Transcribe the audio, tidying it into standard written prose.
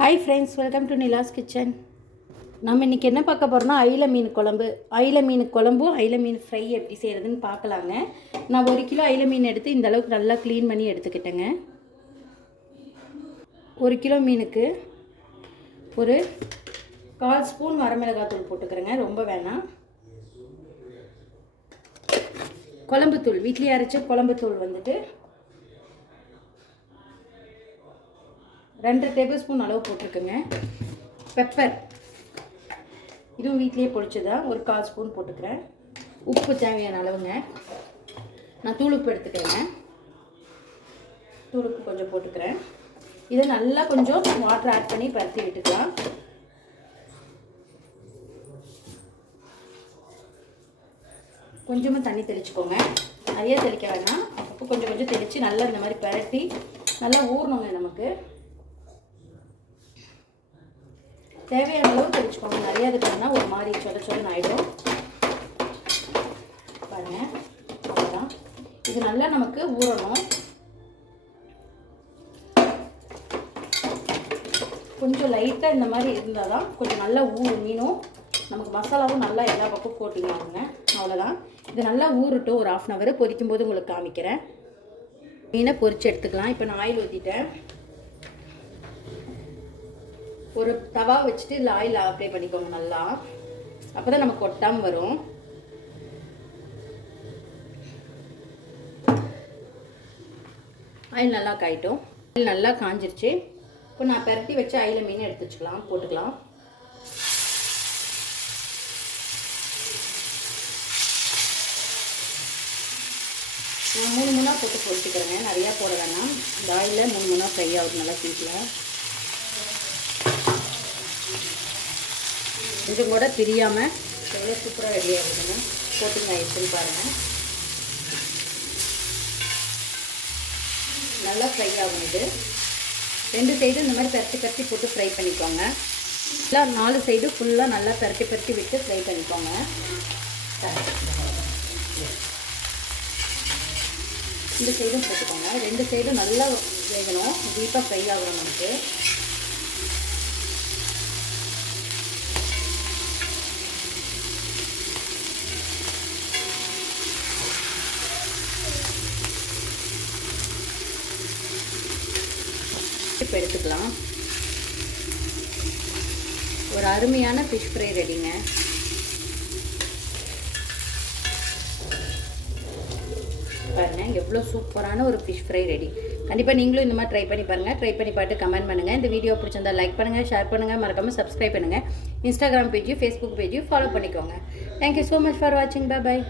Hi friends, welcome to Nila's kitchen. நம்ம இன்றைக்கி என்ன பார்க்க போகிறோம்னா அயில மீன் குழம்பு. அயில மீன் குழம்பும் அயில மீன் ஃப்ரை எப்படி செய்கிறதுன்னு பார்க்கலாங்க. நான் 1 கிலோ அயில மீன் எடுத்து இந்த அளவுக்கு நல்லா க்ளீன் பண்ணி எடுத்துக்கிட்டேங்க. 1 கிலோ மீனுக்கு ஒரு 1/4 ஸ்பூன் வரமிளகாத்தூள் போட்டுக்கிறேங்க, ரொம்ப வேணாம். குழம்புத்தூள், வீட்லேயே அரைச்ச குழம்புத்தூள் வந்துட்டு 2 டேபிள் ஸ்பூன் அளவு போட்டிருக்குங்க. பெப்பர் இதுவும் வீட்லேயே பொடிச்சதா, ஒரு 1/4 ஸ்பூன் போட்டுக்கிறேன். உப்பு தேவையான அளவுங்க. நான் தூளுப்பு எடுத்துக்கிறேங்க. தூளுப்பு கொஞ்சம் போட்டுக்கிறேன். இதை நல்லா கொஞ்சம் வாட்டர் ஆட் பண்ணி பருத்தி விட்டுக்கலாம். கொஞ்சமாக தண்ணி தெளிச்சுக்கோங்க, நிறைய தெளிக்க வேணாம். அப்போ கொஞ்சம் கொஞ்சம் தெளித்து நல்லா இந்த மாதிரி பரட்டி நல்லா ஊறணுங்க. நமக்கு தேவையான அளவு தெளிச்சுக்கோங்க. நிறையா இது பண்ணால் ஒரு மாதிரி சொன்னு ஆகிடும். பாருங்கள், அவ்வளோதான். இது நல்லா நமக்கு ஊறணும். கொஞ்சம் லைட்டாக இந்த மாதிரி இருந்தால் தான் கொஞ்சம் நல்லா மீனும் நமக்கு மசாலாவும் நல்லா எல்லா பக்கம் கோட்டிங் ஆகுங்க. அவ்வளோதான். இது நல்லா ஊறட்டும். ஒரு 1/2 hour கொதிக்கும் போது உங்களுக்கு காமிக்கிறேன். மீனை பொரிச்சு எடுத்துக்கலாம். இப்போ நான் ஆயில் ஊற்றிட்டேன். ஒரு தவா வச்சுட்டு இதில் ஆயில் அப்ளை பண்ணிக்கோங்க நல்லா. அப்போ தான் நமக்கு கொட்டாமல் வரும். ஆயில் நல்லா காயிட்டும். ஆயில் நல்லா காஞ்சிருச்சு. இப்போ நான் பரட்டி வச்சு அயில மீன் எடுத்து வச்சுக்கலாம், போட்டுக்கலாம். நான் 3 மூணாக போட்டு பொரிச்சுக்கிறேங்க, நிறையா போட வேணாம். இந்த ஆயிலில் 3 மூணாக ஃப்ரை ஆகுது நல்லா ஹீட்டில். கொஞ்சம் கூட பிரியாமல் எவ்வளோ சூப்பராக ரெடி ஆகுதுங்க. போட்டுங்க, எப்படி பாருங்கள். நல்லா ஃப்ரை ஆகும். இது 2 சைடும் இந்த மாதிரி பரட்டி போட்டு ஃப்ரை பண்ணிக்கோங்க. எல்லாம் 4 சைடும் ஃபுல்லாக நல்லா பரட்டி விட்டு ஃப்ரை பண்ணிக்கோங்க. இந்த சைடும் போட்டுக்கோங்க. 2 சைடும் நல்லா வேகணும், டீப்பாக ஃப்ரை ஆகணும் நமக்கு. இப்போ எடுத்துக்கலாம். ஒரு அருமையான ஃபிஷ் ஃப்ரை ரெடிங்க. பாருங்கள், எவ்வளோ சூப்பரான ஒரு ஃபிஷ் ஃப்ரை ரெடி. கண்டிப்பாக நீங்களும் இந்த மாதிரி ட்ரை பண்ணி பாருங்கள். ட்ரை பண்ணி பார்த்து கமெண்ட் பண்ணுங்கள். இந்த வீடியோ பிடிச்சிருந்தா லைக் பண்ணுங்கள், ஷேர் பண்ணுங்கள், மறக்காமல் சப்ஸ்கிரைப் பண்ணுங்கள். இன்ஸ்டாகிராம் பேஜையும் ஃபேஸ்புக் பேஜையும் ஃபாலோ பண்ணிக்கோங்க. தேங்க்யூ ஸோ மச் ஃபார் வாட்சிங். பாய்.